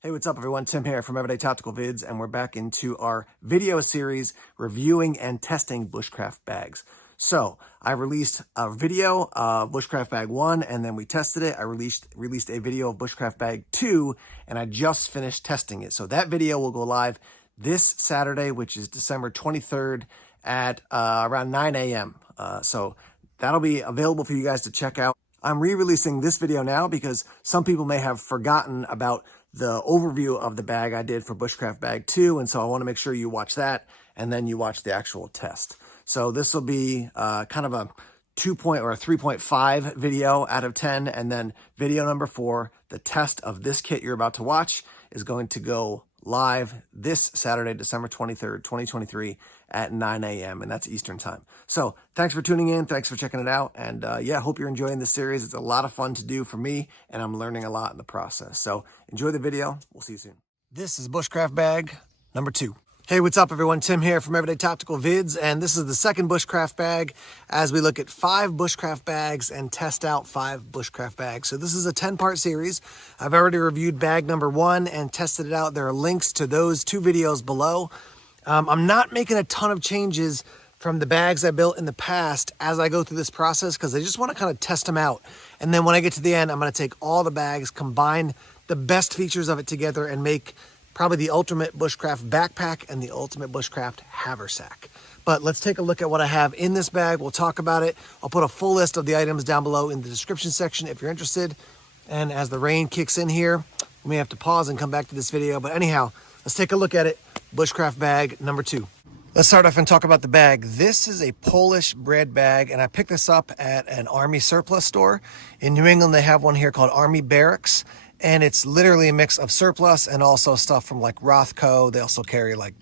Hey, what's up everyone? Tim here from Everyday Tactical Vids, and we're back into our video series reviewing and testing bushcraft bags. So I released a video of Bushcraft Bag 1, and then we tested it. I released a video of Bushcraft Bag 2, and I just finished testing it. So that video will go live this Saturday, which is December 23rd at around 9 a.m. So that'll be available for you guys to check out. I'm re-releasing this video now because some people may have forgotten about the overview of the bag I did for Bushcraft Bag 2, and so I want to make sure you watch that and then you watch the actual test. So this will be kind of a 3.5 video out of 10, and then video number 4, the test of this kit you're about to watch, is going to go live this Saturday, December 23rd, 2023 at 9 a.m. and that's Eastern time. So thanks for tuning in. Thanks for checking it out. And yeah, hope you're enjoying this series. It's a lot of fun to do for me, and I'm learning a lot in the process. So enjoy the video. We'll see you soon. This is Bushcraft Bag number 2. Hey, what's up everyone? Tim here from Everyday Tactical Vids, and this is the second bushcraft bag as we look at 5 bushcraft bags and test out 5 bushcraft bags. So this is a 10-part series. I've already reviewed bag number 1 and tested it out. There are links to those 2 videos below. I'm not making a ton of changes from the bags I built in the past as I go through this process because I just want to kind of test them out. And then when I get to the end, I'm going to take all the bags, combine the best features of it together, and make probably the ultimate bushcraft backpack and the ultimate bushcraft haversack. But let's take a look at what I have in this bag. We'll talk about it. I'll put a full list of the items down below in the description section if you're interested. And as the rain kicks in here, we may have to pause and come back to this video. But anyhow, let's take a look at it. Bushcraft bag number 2. Let's start off and talk about the bag. This is a Polish bread bag, and I picked this up at an Army surplus store. In New England, they have one here called Army Barracks. And it's literally a mix of surplus and also stuff from like Rothko. They also carry like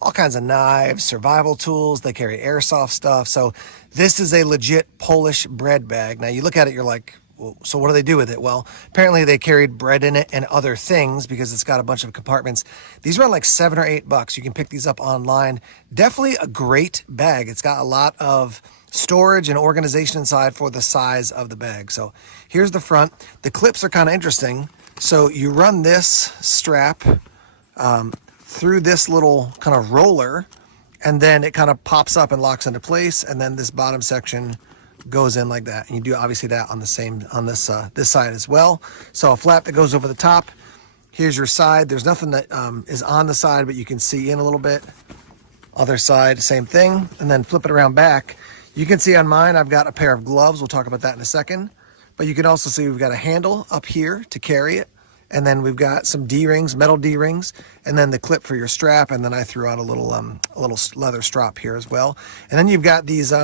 all kinds of knives, survival tools. They carry airsoft stuff. So this is a legit Polish bread bag. Now you look at it, you're like, well, so what do they do with it? Well, apparently they carried bread in it and other things because it's got a bunch of compartments. These run like $7 or $8. You can pick these up online. Definitely a great bag. It's got a lot of storage and organization inside for the size of the bag. So here's the front. The clips are kind of interesting. So you run this strap through this little kind of roller, and then it kind of pops up and locks into place, and then this bottom section goes in like that. And you do obviously that on the same on this this side as well. So a flap that goes over the top. Here's your side. There's nothing that is on the side, but you can see in a little bit. Other side, same thing. And then flip it around back. You can see on mine, I've got a pair of gloves. We'll talk about that in a second. But you can also see we've got a handle up here to carry it. And then we've got some D-rings, metal D-rings, and then the clip for your strap. And then I threw out a little leather strap here as well. And then you've got these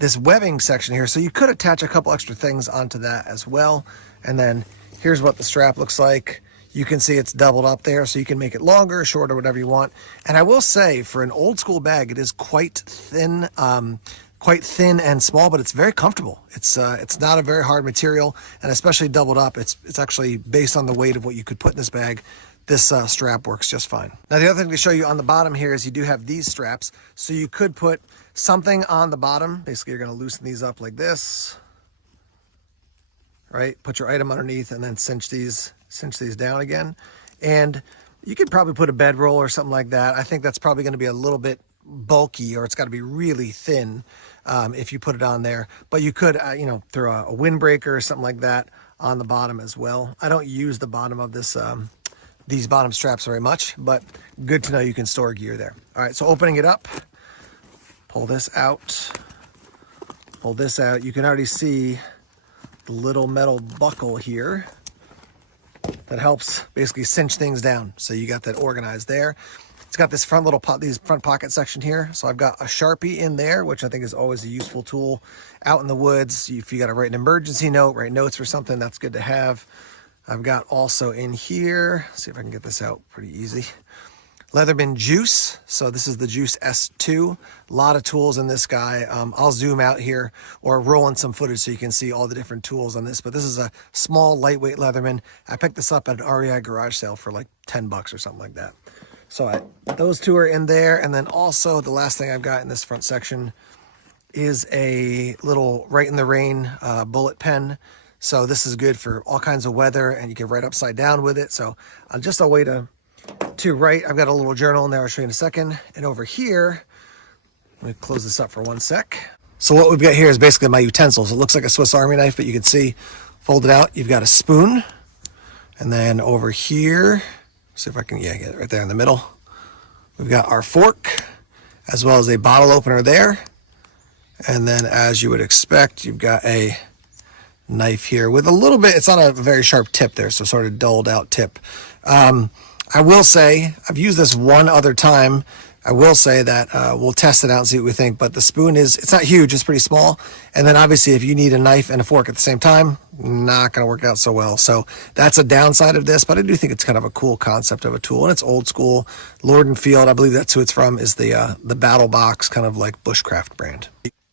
this webbing section here. So you could attach a couple extra things onto that as well. And then here's what the strap looks like. You can see it's doubled up there, so you can make it longer, shorter, whatever you want. And I will say, for an old school bag, it is quite thin and small, but it's very comfortable. It's not a very hard material, and especially doubled up, it's actually based on the weight of what you could put in this bag. This strap works just fine. Now, the other thing to show you on the bottom here is you do have these straps, so you could put something on the bottom. Basically, you're going to loosen these up like this, right? Put your item underneath, and then cinch these down again. And you could probably put a bedroll or something like that. I think that's probably going to be a little bit bulky, or it's got to be really thin if you put it on there. But you could, you know, throw a windbreaker or something like that on the bottom as well. I don't use the bottom of this these bottom straps very much, but good to know you can store gear there. All right, so opening it up, pull this out, pull this out. You can already see the little metal buckle here that helps basically cinch things down. So you got that organized there. It's got this front these front pocket section here. So I've got a Sharpie in there, which I think is always a useful tool out in the woods. If you got to write an emergency note, write notes or something, that's good to have. I've got also in here, see if I can get this out pretty easy, Leatherman Juice. So this is the Juice S2. A lot of tools in this guy. I'll zoom out here or roll in some footage so you can see all the different tools on this. But this is a small, lightweight Leatherman. I picked this up at an REI garage sale for like $10 or something like that. So those two are in there. And then also the last thing I've got in this front section is a little Right in the Rain bullet pen. So this is good for all kinds of weather, and you can write upside down with it. So just a way to write. I've got a little journal in there. I'll show you in a second. And over here, let me close this up for 1 sec. So what we've got here is basically my utensils. It looks like a Swiss Army knife, but you can see folded out, you've got a spoon. And then over here, see if I can, get it right there in the middle. We've got our fork, as well as a bottle opener there. And then as you would expect, you've got a knife here with a little bit, it's not a very sharp tip there, so sort of dulled out tip. I will say, I've used this one other time. I will say that we'll test it out and see what we think, but the spoon it's not huge, it's pretty small. And then obviously if you need a knife and a fork at the same time, not gonna work out so well. So that's a downside of this, but I do think it's kind of a cool concept of a tool, and it's old school. Lord & Field, I believe that's who it's from, is the Battle Box, kind of like Bushcraft brand.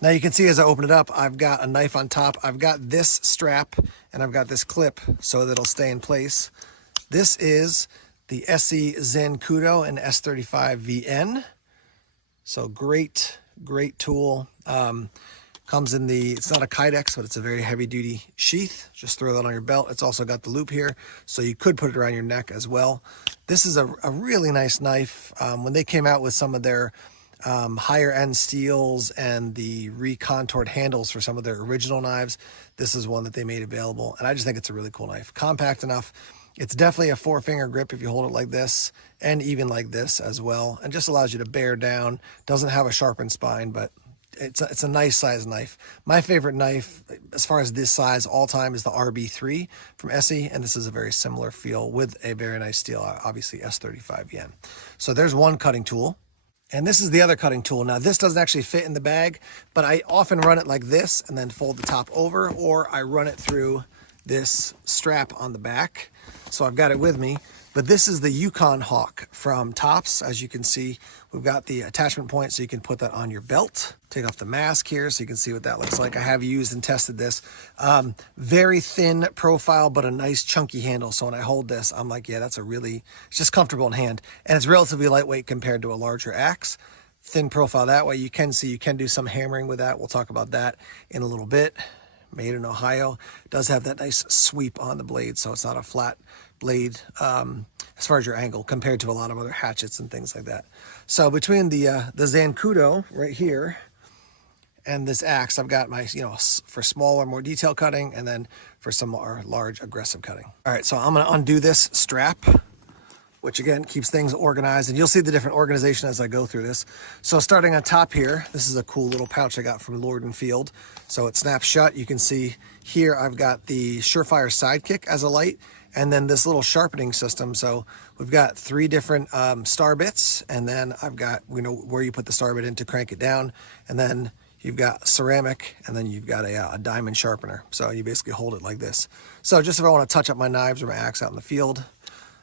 Now you can see as I open it up, I've got a knife on top. I've got this strap and I've got this clip so that it'll stay in place. This is the ESEE Zen Kudo and S35VN. So great tool. Comes in it's not a Kydex, but it's a very heavy duty sheath. Just throw that on your belt. It's also got the loop here, so you could put it around your neck as well. This is a really nice knife. When they came out with some of their higher end steels and the recontoured handles for some of their original knives, this is one that they made available, and I just think it's a really cool knife. Compact enough. It's definitely a 4-finger grip if you hold it like this, and even like this as well, and just allows you to bear down. Doesn't have a sharpened spine, but it's a nice size knife. My favorite knife as far as this size all time is the RB3 from ESEE, and this is a very similar feel with a very nice steel, obviously S35 yen. So there's one cutting tool. And this is the other cutting tool. Now this doesn't actually fit in the bag, but I often run it like this and then fold the top over, or I run it through this strap on the back. So I've got it with me, but this is the Yukon Hawk from Tops. As you can see, we've got the attachment point so you can put that on your belt. Take off the mask here so you can see what that looks like. I have used and tested this. Very thin profile, but a nice chunky handle. So when I hold this, I'm like, yeah, it's just comfortable in hand. And it's relatively lightweight compared to a larger axe. Thin profile that way. You can see you can do some hammering with that. We'll talk about that in a little bit. Made in Ohio. Does have that nice sweep on the blade, so it's not a flat blade as far as your angle compared to a lot of other hatchets and things like that. So between the Zancudo right here and this axe, I've got my, for smaller, more detailed cutting, and then for some more large, aggressive cutting. All right, so I'm gonna undo this strap, which again keeps things organized, and you'll see the different organization as I go through this. So starting on top here, this is a cool little pouch I got from Lord & Field. So it snaps shut. You can see here I've got the Surefire Sidekick as a light, and then this little sharpening system. So we've got 3 different star bits, and then I've got, where you put the star bit in to crank it down, and then you've got ceramic, and then you've got a diamond sharpener. So you basically hold it like this. So just if I want to touch up my knives or my axe out in the field.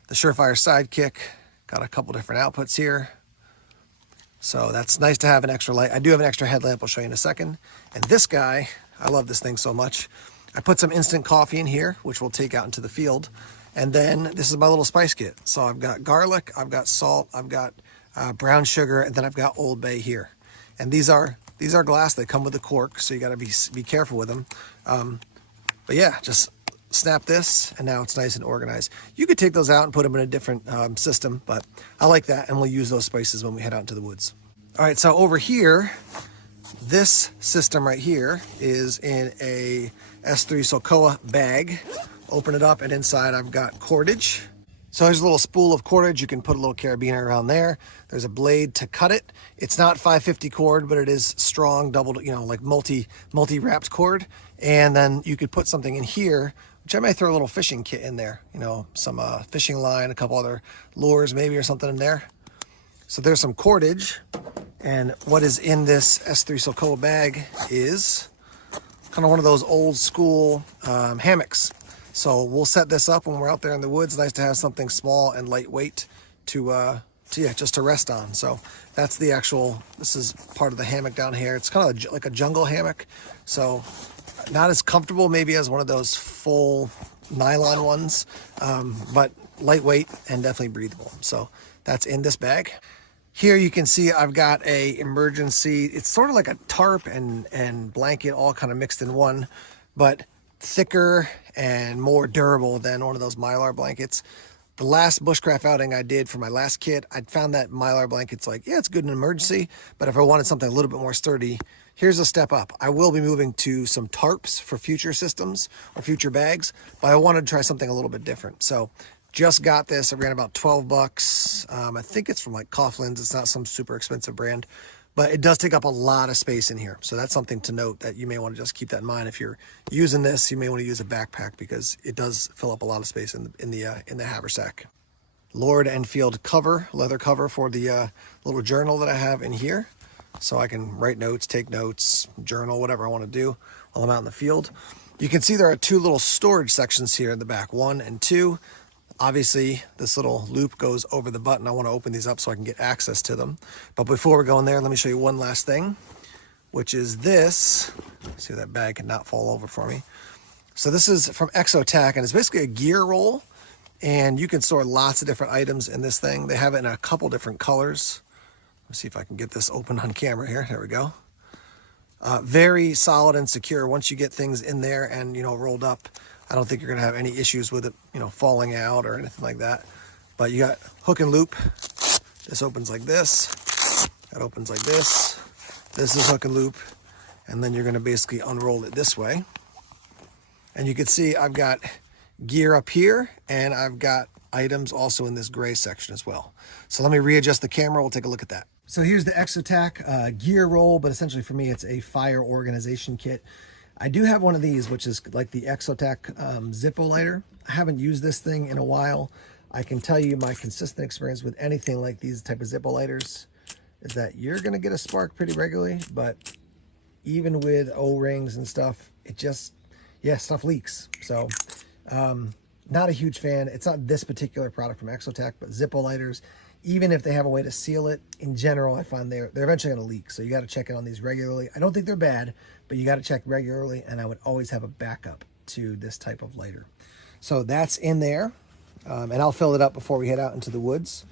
The Surefire Sidekick, got a couple different outputs here. So that's nice to have an extra light. I do have an extra headlamp, I'll show you in a second. And this guy, I love this thing so much. I put some instant coffee in here, which we'll take out into the field. And then this is my little spice kit. So I've got garlic, I've got salt, I've got brown sugar, and then I've got Old Bay here. And these are glass, they come with a cork, so you gotta be careful with them. But yeah, just snap this, and now it's nice and organized. You could take those out and put them in a different system, but I like that, and we'll use those spices when we head out into the woods. All right, so over here, this system right here is in a S3 Sokoa bag. Open it up, and inside I've got cordage. So there's a little spool of cordage. You can put a little carabiner around there. There's a blade to cut it. It's not 550 cord, but it is strong, double, like multi-wrapped cord. And then you could put something in here, which I might throw a little fishing kit in there, some fishing line, a couple other lures maybe, or something in there. So there's some cordage, and what is in this S3 Sokoa bag is kind of one of those old school hammocks. So we'll set this up when we're out there in the woods. Nice to have something small and lightweight just to rest on. So that's this is part of the hammock down here. It's kind of like a jungle hammock. So not as comfortable maybe as one of those full nylon ones, but lightweight and definitely breathable. So that's in this bag. Here you can see I've got a emergency, it's sort of like a tarp and blanket all kind of mixed in one, but thicker and more durable than one of those Mylar blankets. The last bushcraft outing I did for my last kit, I found that Mylar blanket's like, yeah, it's good in an emergency, but if I wanted something a little bit more sturdy, here's a step up. I will be moving to some tarps for future systems or future bags, but I wanted to try something a little bit different. So just got this. I ran about 12 bucks. I think it's from like Coughlin's. It's not some super expensive brand, but it does take up a lot of space in here. So that's something to note that you may want to just keep that in mind. If you're using this, you may want to use a backpack because it does fill up a lot of space in the haversack. Lord and Field cover, leather cover for the little journal that I have in here. So I can write notes, take notes, journal, whatever I want to do while I'm out in the field. You can see there are two little storage sections here in the back, 1 and 2. Obviously, this little loop goes over the button. I want to open these up so I can get access to them. But before we go in there, let me show you one last thing, which is this. See if that bag cannot fall over for me. So this is from Exotac, and it's basically a gear roll, and you can store lots of different items in this thing. They have it in a couple different colors. Let's see if I can get this open on camera here. There we go. Very solid and secure. Once you get things in there and, you know, rolled up, I don't think you're gonna have any issues with it, you know, falling out or anything like that. But you got hook and loop. This opens like this. That opens like this. This is hook and loop. And then you're gonna basically unroll it this way. And you can see I've got gear up here, and I've got items also in this gray section as well. So let me readjust the camera. We'll take a look at that. So here's the Exotac gear roll, but essentially for me, it's a fire organization kit. I do have one of these, which is like the Exotac Zippo lighter. I haven't used this thing in a while. I can tell you my consistent experience with anything like these type of Zippo lighters is that you're gonna get a spark pretty regularly, but even with O-rings and stuff, it just, yeah, stuff leaks. So not a huge fan. It's not this particular product from Exotac, but Zippo lighters, even if they have a way to seal it, in general, I find they're eventually going to leak. So you got to check in on these regularly. I don't think they're bad, but you got to check regularly, and I would always have a backup to this type of lighter. So that's in there, and I'll fill it up before we head out into the woods.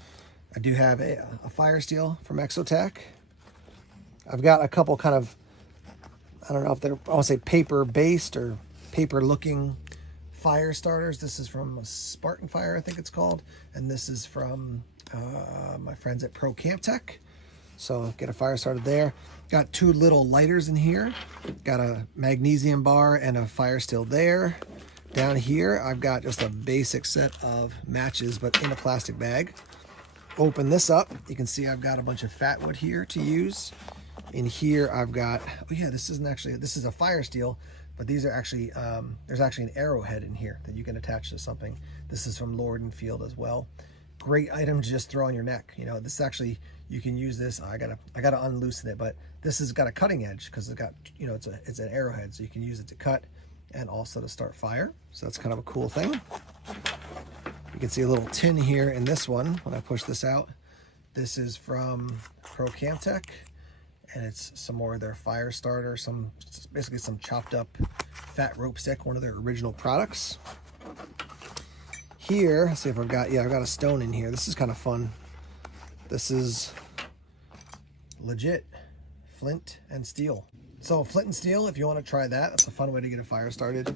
I do have a fire steel from Exotac. I've got a couple kind of, I don't know if they're, I want to say paper-based or paper-looking fire starters. This is from Spartan Fire, I think it's called, and this is from my friends at Pro Camp Tech. So get a fire started there. Got two little lighters in here. Got a magnesium bar and a fire still there. Down here, I've got just a basic set of matches, but in a plastic bag. Open this up. You can see I've got a bunch of fat wood here to use. In here, I've got, oh yeah, this isn't actually, this is a fire steel, but these are actually, there's actually an arrowhead in here that you can attach to something. This is from Lord and Field as well. Great item to just throw on your neck. You know, this actually, you can use this. I gotta unloosen it, but this has got a cutting edge because it's got, you know, it's an arrowhead, so you can use it to cut and also to start fire. So that's kind of a cool thing. You can see a little tin here in this one when I push this out. This is from Pro Camp Tech, and it's some more of their fire starter, basically some chopped up fat rope stick, one of their original products. Here, let's see if I've got a stone in here. This is kind of fun. This is legit flint and steel. So flint and steel, if you want to try that, that's a fun way to get a fire started.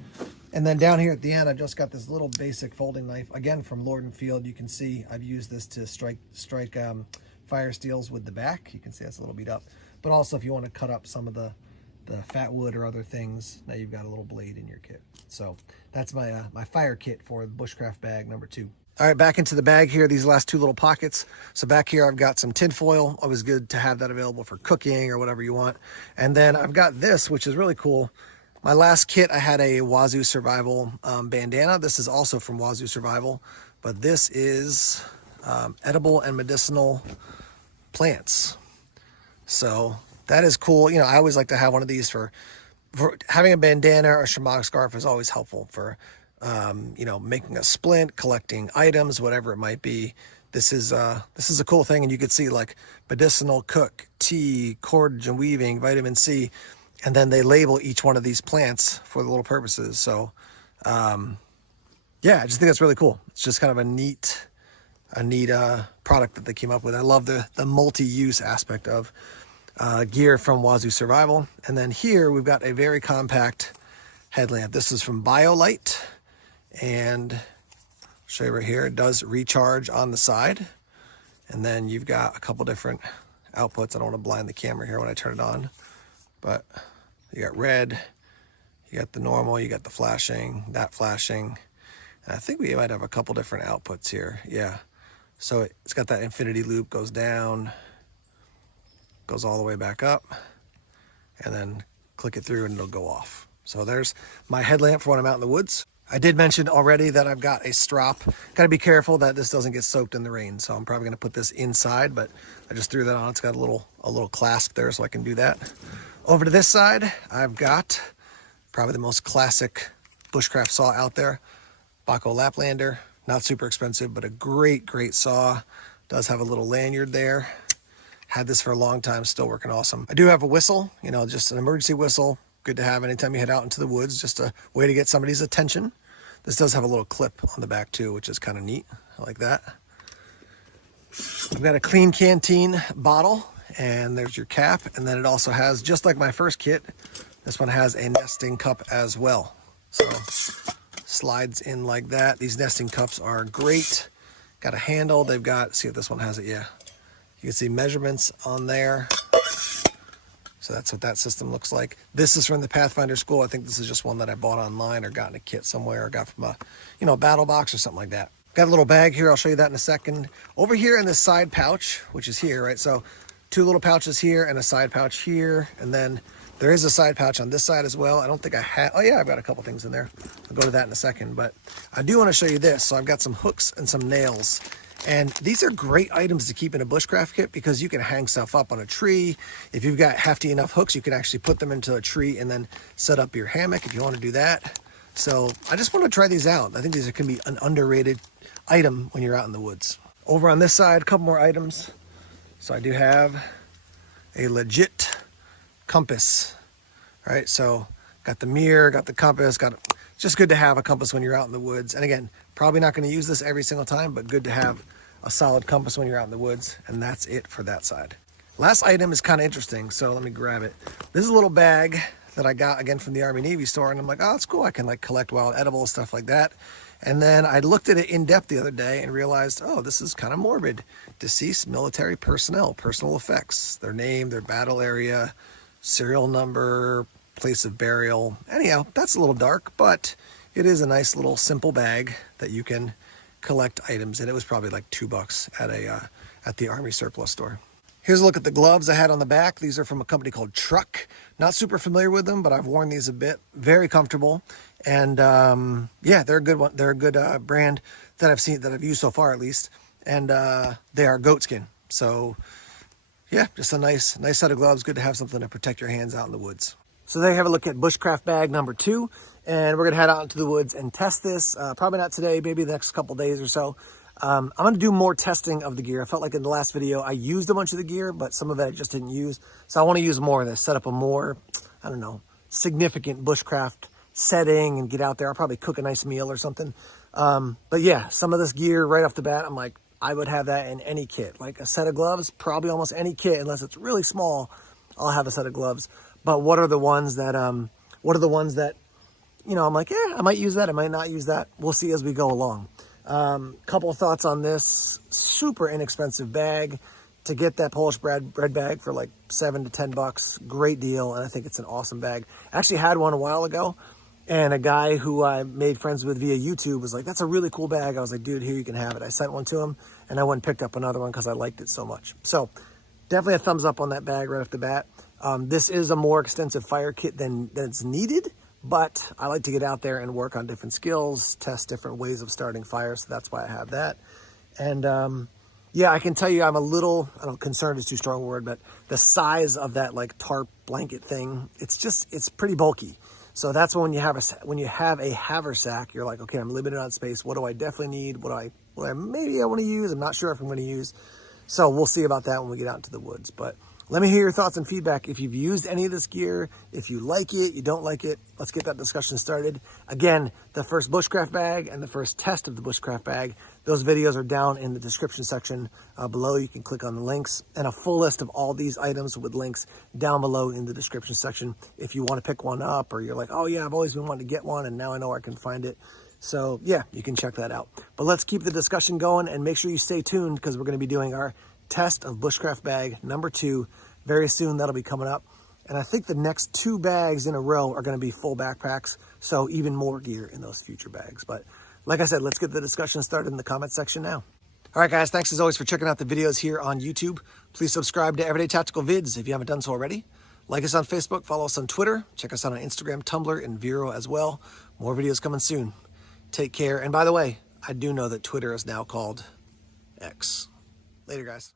And then down here at the end, I've just got this little basic folding knife, again from Lord and Field. You can see I've used this to strike fire steels with the back. You can see that's a little beat up. But also if you want to cut up some of the fat wood or other things, now you've got a little blade in your kit. So that's my my fire kit for Bushcraft bag number 2. All right, back into the bag here, these last two little pockets. So back here, I've got some tin foil. Always good to have that available for cooking or whatever you want. And then I've got this, which is really cool. My last kit, I had a Wazoo Survival bandana. This is also from Wazoo Survival, but this is edible and medicinal plants. So that is cool. You know, I always like to have one of these for having a bandana or shamrock scarf is always helpful for, you know, making a splint, collecting items, whatever it might be. This is a cool thing. And you can see like medicinal cook, tea, cordage and weaving, vitamin C, and then they label each one of these plants for the little purposes. So, yeah, I just think that's really cool. It's just kind of a neat product that they came up with. I love the multi-use aspect of gear from Wazoo Survival. And then here we've got a very compact headlamp. This is from BioLite, and I'll show you right here. It does recharge on the side, and then you've got a couple different outputs. I don't want to blind the camera here when I turn it on, but you got red, you got the normal, you got the flashing, that flashing, and I think we might have a couple different outputs here. Yeah, so it's got that infinity loop, goes down, goes all the way back up, and then click it through and it'll go off. So there's my headlamp for when I'm out in the woods. I did mention already that I've got a strop. Got to be careful that this doesn't get soaked in the rain. So I'm probably going to put this inside, but I just threw that on. It's got a little clasp there, so I can do that. Over to this side, I've got probably the most classic bushcraft saw out there, Baco Laplander. Not super expensive, but a great saw. Does have a little lanyard there. Had this for a long time, still working awesome. I do have a whistle, you know, just an emergency whistle. Good to have anytime you head out into the woods, just a way to get somebody's attention. This does have a little clip on the back too, which is kind of neat. I like that. I've got a clean canteen bottle, and there's your cap. And then it also has, just like my first kit, this one has a nesting cup as well. So slides in like that. These nesting cups are great. Got a handle. They've got, see if this one has it. Yeah. You can see measurements on there. So that's what that system looks like. This is from the Pathfinder school. I think this is just one that I bought online or got in a kit somewhere, or got from a, you know, battle box or something like that. Got a little bag here. I'll show you that in a second. Over here in this side pouch, which is here, right? So 2 little pouches here and a side pouch here. And then there is a side pouch on this side as well. I don't think I have, oh yeah, I've got a couple things in there. I'll go to that in a second, but I do want to show you this. So I've got some hooks and some nails. And these are great items to keep in a bushcraft kit because you can hang stuff up on a tree. If you've got hefty enough hooks, you can actually put them into a tree and then set up your hammock if you want to do that. So I just want to try these out. I think these can be an underrated item when you're out in the woods. Over on this side, a couple more items. So I do have a legit compass, right? So got the mirror, got the compass, it's just good to have a compass when you're out in the woods. And again, probably not going to use this every single time, but good to have a solid compass when you're out in the woods. And that's it for that side. Last item is kind of interesting, so let me grab it. This is a little bag that I got again from the Army Navy store, and I'm like, oh, it's cool. I can like collect wild edibles, stuff like that. And then I looked at it in depth the other day and realized, oh, this is kind of morbid. Deceased military personnel, personal effects, their name, their battle area, serial number, place of burial. Anyhow, that's a little dark, but it is a nice little simple bag that you can collect items in. It was probably like $2 at the Army surplus store. Here's a look at the gloves I had on the back. These are from a company called Truck. Not super familiar with them, but I've worn these a bit. Very comfortable. And yeah, they're a good one. They're a good brand that I've seen, that I've used so far at least. And they are goat skin. So yeah, just a nice set of gloves. Good to have something to protect your hands out in the woods. So there you have a look at bushcraft bag number 2. And we're gonna head out into the woods and test this. Probably not today, maybe the next couple days or so. I'm gonna do more testing of the gear. I felt like in the last video, I used a bunch of the gear, but some of it I just didn't use. So I wanna use more of this, set up a more, I don't know, significant bushcraft setting and get out there. I'll probably cook a nice meal or something. But yeah, some of this gear right off the bat, I'm like, I would have that in any kit. Like a set of gloves, probably almost any kit, unless it's really small, I'll have a set of gloves. But what are the ones that, you know, I'm like, yeah, I might use that, I might not use that. We'll see as we go along. Couple of thoughts on this. Super inexpensive bag. To get that Polish bread bag for like $7 to $10, great deal. And I think it's an awesome bag. I actually had one a while ago, and a guy who I made friends with via YouTube was like, that's a really cool bag. I was like, dude, here, you can have it. I sent one to him, and I went and picked up another one because I liked it so much. So definitely a thumbs up on that bag right off the bat. This is a more extensive fire kit than it's needed, but I like to get out there and work on different skills, test different ways of starting fire. So that's why I have that. And yeah, I can tell you I'm a little, I don't know, concerned is too strong a word, but the size of that like tarp blanket thing, it's pretty bulky. So that's when you have a haversack, you're like, okay, I'm limited on space. What do I definitely need? What I maybe I want to use? I'm not sure if I'm going to use. So we'll see about that when we get out into the woods. But let me hear your thoughts and feedback. If you've used any of this gear, if you like it, you don't like it, let's get that discussion started. Again, the first bushcraft bag and the first test of the bushcraft bag, Those videos are down in the description section below. You can click on the links, and a full list of all these items with links down below in the description section if you want to pick one up, or you're like, oh yeah, I've always been wanting to get one and now I know where I can find it. So yeah, you can check that out. But let's keep the discussion going, and make sure you stay tuned because we're going to be doing our test of Bushcraft bag number 2 very soon. That'll be coming up. And I think the next 2 bags in a row are going to be full backpacks, so even more gear in those future bags. But like I said, let's get the discussion started in the comment section now. All right, guys, thanks as always for checking out the videos here on YouTube. Please subscribe to Everyday Tactical Vids if you haven't done so already. Like us on Facebook, follow us on Twitter, check us out on Instagram, Tumblr, and Vero as well. More videos coming soon. Take care. And by the way, I do know that Twitter is now called X. Later, guys.